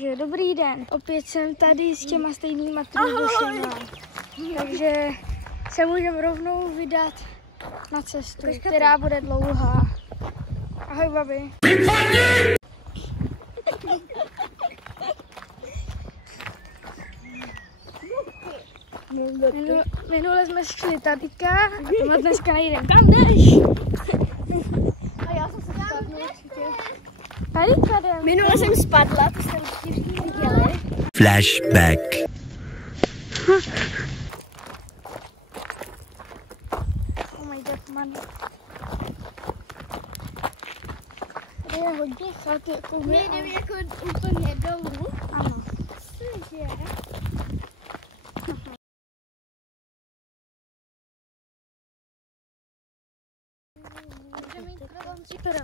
Takže dobrý den, opět jsem tady s těma stejnýma trůbošema. Takže se můžeme rovnou vydat na cestu, která bude dlouhá. Ahoj, babi. Minule jsme šli tadyka a tohle dneska nejdem. Kam jdeš? A já jsem se spadla určitě. Tadyka jdem. Minule jsem spadla, to jste určitě všichni viděli. Flashback. Oh my god, man. Tady je hodně chat, jako My jdeme jako úplně dolů. ano. Cože? Můžeme jít pro vončí. Tady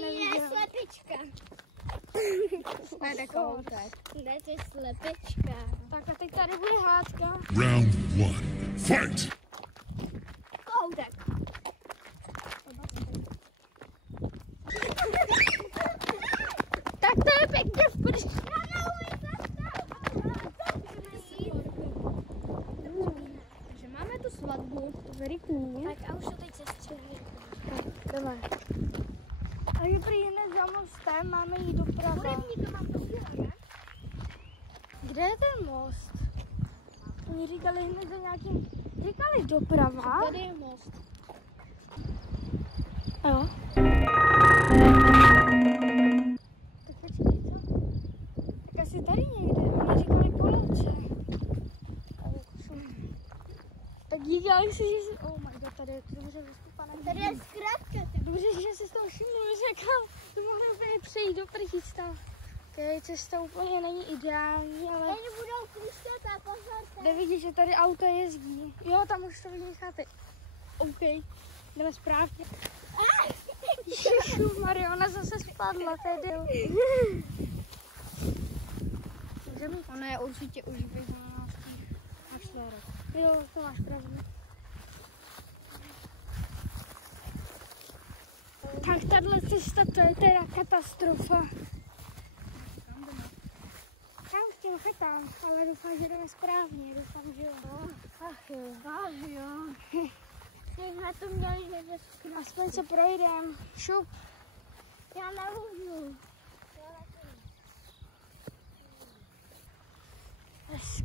je slepička. Ne, koutek. Ne, to je slepička. Tak a teď tady bude hádka. Round 1. Fight! Koutek. Tak to je pěkně v prši. Takže máme tu svatbu. Very cool. Tak a už to teď sestřihli. Jdeme. Takže prý hned za mostem máme jít doprava. Hudebníka mám to udělat, ne? Kde je ten most? Oni říkali hned za nějakým... Říkali doprava? Tady je most. Jo. Tak počkej, co? Tak asi tady někde. Oni říkali po louce. Tak díky, ale si, že jsi... Oh my god, tady je to dobře vystupané. Tady je zkrátka. Dobře, že jsi z toho všiml, řekl. To mohli úplně přejít do prchýc tam. Okay, cesta úplně není ideální, ale... Tady budou kruštět a pozor. Jde vidět, že tady auto jezdí. Jo, tam už to vidí chaty. OK, jdeme správně. Ježišu, Mariona zase spadla tedy. Ona je určitě už vyhnaná na čtverek. Jo, to máš pravdu. Tak tahle cesta, to je teda katastrofa. Kam s tím chytám, ale doufám, že jdeme správně. Doufám, že jo. Ach jo. Ach jo. Jsme to měli někde zkrátka. Aspoň se projdem. Šup. Já nemůžu.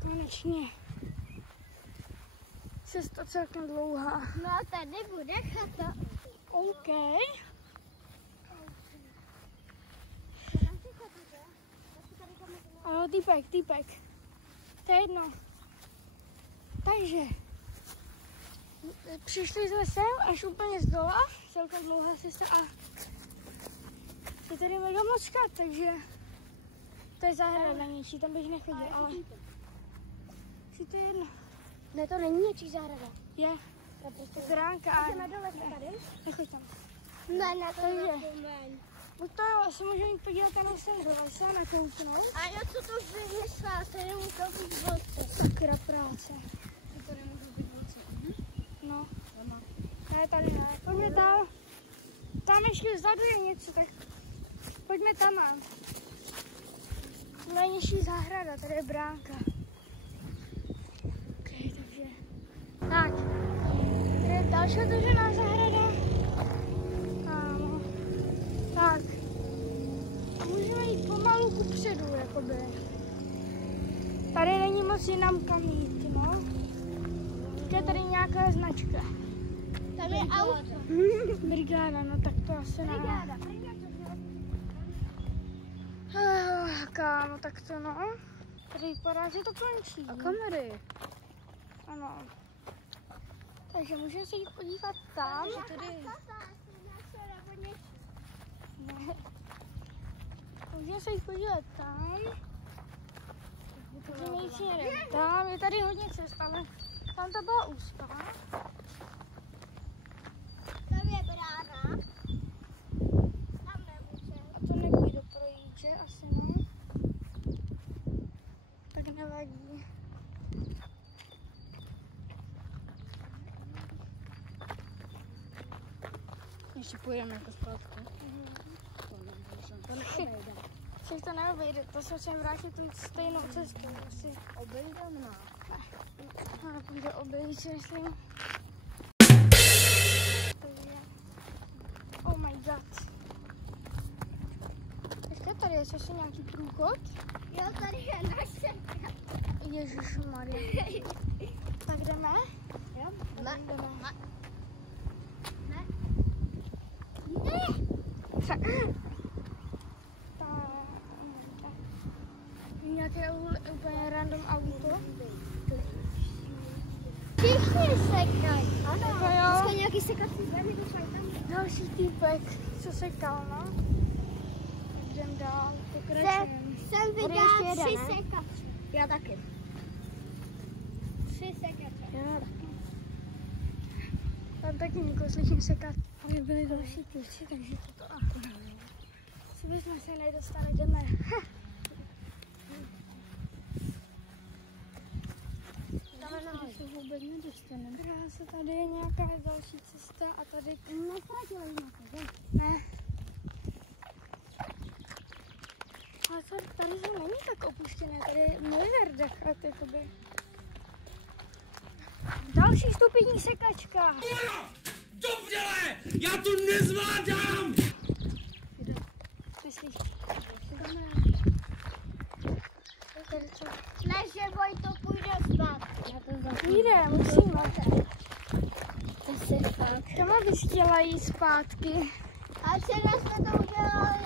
Konečně. Cesta celkem dlouhá. No a tady bude chata. OK. Jo, týpek. To je jedno. Takže přišli jsme sem až úplně z dola, celkem dlouhá cesta a je tady mega moc chat, takže to je zahrada něčí, tam bych nechodil, ale si to je jedno. Ne, to není něčí zahrada. Je, zránka a Jdeme dole tady? nechoď tam. Ne, na to Takže. nepomeň. Buď to se můžeme jít podívat tam sem do lesa, nakouknout. A já co to vyhysla, tady můžu být vodce. Sakra práce. Tady můžu být vodce. No. Ne, tady ne. Pojďme tam. Tam ještě vzadu je něco, tak pojďme tam. Tohle je nižší zahrada, tady je bránka. OK, takže. Tak. Tady je další otevřená zahrada. Kámo. Tak. A můžeme jít pomalu kupředu, jakoby. Tady není moc jinam kam jít, no. Je tady nějaká značka. Tam je auto. Brigáda, no tak to asi ne. Brigáda. Kámo, tak to no. Tady vypadá, že to končí. A kamery? Ano. Takže můžeme se jít podívat tam. Tady. Ne. Můžeme se jít podívat tam. Můžeme jít směrem tam. Je tady hodně cest, ale tam to byla úzká. Tam je brána. Tam nemůže. A to nepůjde projít, že? Asi ne. Tak nevadí. Ještě půjdeme jako zpátky. To neobejde. Však to neobejde, to se musím vrátit tu stejnou cestu. Asi Obejdem na. no, nepůjde obejít, myslím. Takže... Oh my god. Ještě tady je zase nějaký průchod. Jo, tady je naše. Ježišmarja. Tak jdeme? Jo? Jdeme. Ne. Nějaké úplně random auto. Všichni sekají. Ano. Jo. Dneska nějaký sekací zemi, to jsou tam. Další týpek, co sekal, no. Tak jdem dál, pokračujeme. Jsem Tady viděla ještě 3 jeden, ne? sekace. Já taky. 3 sekace. Já taky. Tam taky někoho slyším sekat. Tady byly další kluci, takže toto si bychom se nedostali, jdeme. Tady se vůbec nedostaneme. Krása, tady je nějaká další cesta a tady... Neztratila nějaké, Ne. Ale tady to není tak opuštěné, tady je miliarda chat, jakoby. Další stupidní sekačka. Dobře, já to nezvládám! Myslíš? Tady co? Ne, že Vojto půjde spát. Já to zapomínám. Jde, musíme. To se fakt. Kam bys chtěla jít zpátky? A včera jsme to udělali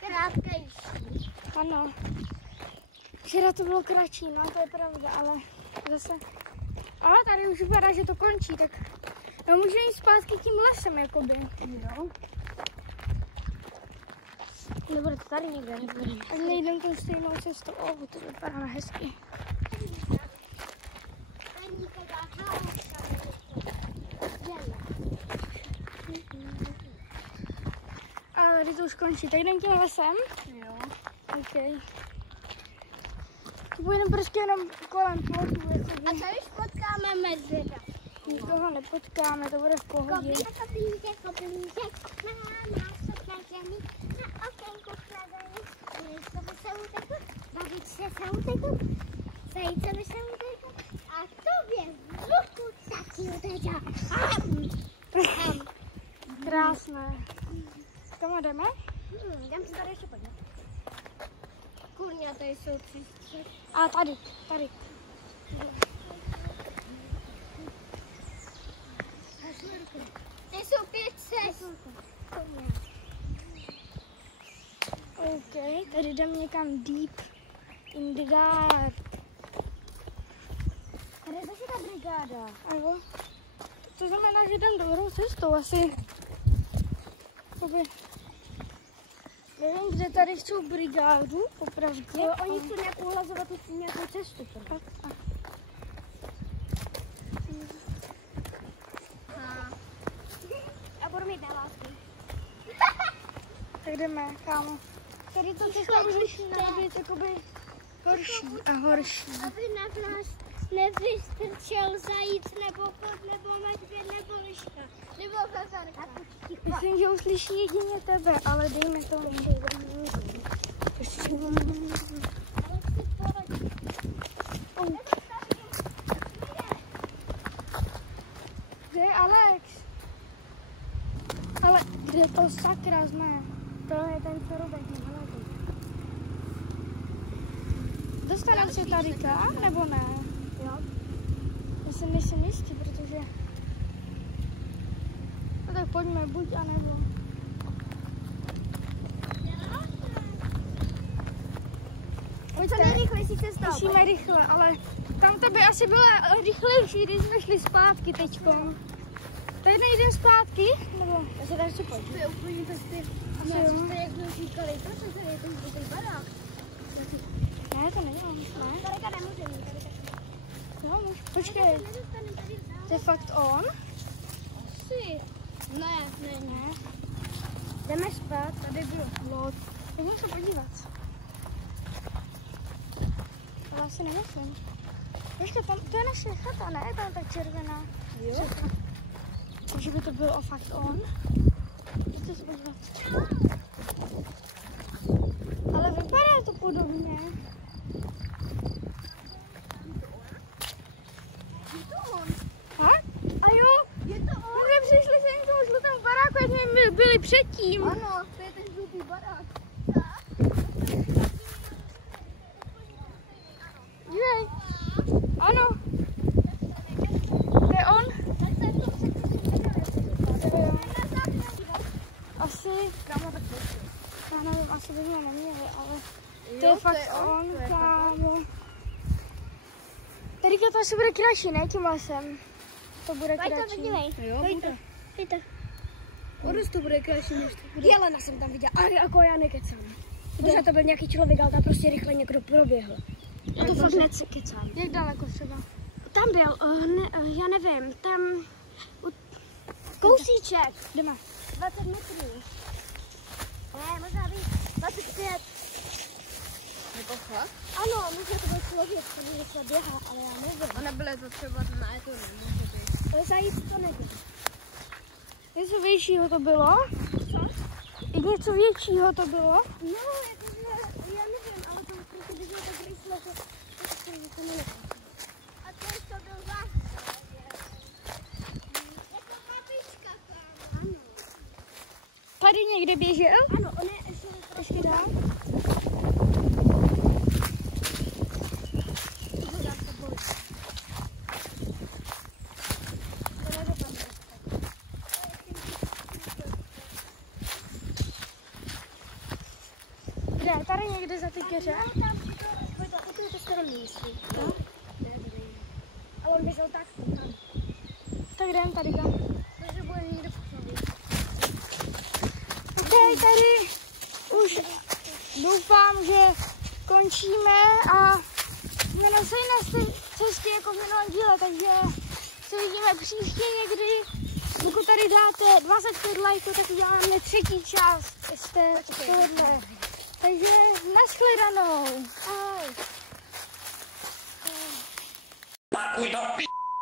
krátkejší. Ano. Včera to bylo kratší, no to je pravda, ale zase... Ale tady už vypadá, že to končí, tak no, můžeme jít zpátky tím lesem, jakoby. Jo. Nebude to tady někde, nebude. A nejdem tou stejnou cestou. To vypadá hezky. A tady to už končí, tak jdem tím lesem. Jo. OK. Půjdeme prostě jenom kolem plotu, A jakoby. tady už potkáme medvěda. Nikoho nepotkáme, to bude v pohodě. Kopíček, na násobné ženy, na okénku chladený, listovi se utekl, babičce se utekl, zajícovi se utekl a tobě v ruku taky utekl. Krásné. Kam jdeme? Jdem si tady ještě podívat. Kurňa, tady jsou 3. A tady. Tady jsou 5 cest. OK, tady jdeme někam deep in the dark. Tady je zase ta brigáda. A jo. To znamená, že jdem dobrou cestou asi. Jakoby. Nevím, kde tady jsou brigádu, popravdě. Jo, oni chcou nějakou lazovat nějakou cestu. A budu mít nalásky. Tak jdeme, kámo. Tady to Teďka už začíná být jakoby horší a horší. aby na nás nevystrčel zajíc, nebo kot, nebo medvěd, nebo liška, nebo kazarka. Myslím, že uslyší jedině tebe, ale dejme tomu. Kde je Alex? Ale kde to sakra jsme? To je ten, co Robek nevládl. Dostaneme se tady kam, nebo ne? Jo. Já se nejsem jistý, protože... No tak pojďme, buď a nebo. To nejrychlejší cesta. Musíme rychle, ale tam to by asi bylo rychlejší, když jsme šli zpátky teďko. Tady nejdeme zpátky? Nebo? Já se tady chci pojď. To je úplně prostě. Asi jo. To je, jak jsme říkali, to jsem tady je ten barák. Ne, to nedělám, ne? Tady nemůžeme. Jo, počkej, to je fakt on? Asi. Ne. Ne. Jdeme spát, tady byl Lot. Pojďme se podívat. Ale asi nemyslím. Ještě tam, to je naše chata, ne? Tam ta červená. Jo. Takže by to byl fakt on. Jděte se podívat. předtím. Ano, to je ten žlutý barák. Dívej. Ano. To je on. Asi, já nevím, asi by mě neměli, ale to je fakt on, kámo. Teďka to asi bude kratší, ne, tím lesem. To bude kratší. Jo, bude. Pojďte. Odus to bude kratší, než to bude. Jelena jsem tam viděla, ale jako já nekecám. Možná to byl nějaký člověk, ale tam prostě rychle někdo proběhl. Já to fakt nekecám. Jak daleko třeba? Tam byl, já nevím, tam kousíček. Jdeme. 20 metrů. Ne, možná víc. 25. Nebo fakt? Ano, možná to byl člověk, který něco běhá, ale já nevím. A nebylo to třeba, ne, to nemůže být. To je zajít, to nevím. Něco většího to bylo? Co? I něco většího to bylo? No, jakože, já nevím, ale to prostě běželo tak rychle, že to nevím. A to je to byl vážný. Jako babička tam. Ano. Tady někde běžel? Ano, on je ještě dál. Kde? Tady někde za ty keře? To je to staré místní. No? Ale on běžel tak. Tak jdem tady. Takže bude někde v křoví. Ok, tady už doufám, že končíme a jsme na stejné cestě jako v minulém díle, takže se vidíme příště někdy. Pokud tady dáte 25 lajků, tak uděláme třetí část z tohohle. Takže nashledanou. Ahoj.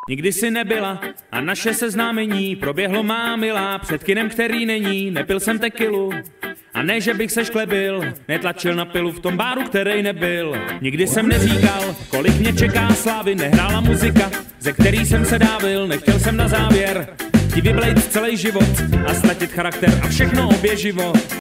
Nikdy si nebyla a naše seznámení proběhlo má milá před kinem, který není. Nepil jsem tekilu a ne, že bych se šklebil, netlačil na pilu v tom báru, který nebyl. Nikdy jsem neříkal, kolik mě čeká slávy, nehrála muzika, ze který jsem se dávil. Nechtěl jsem na závěr ti vyblejt celý život a ztratit charakter a všechno oběživo.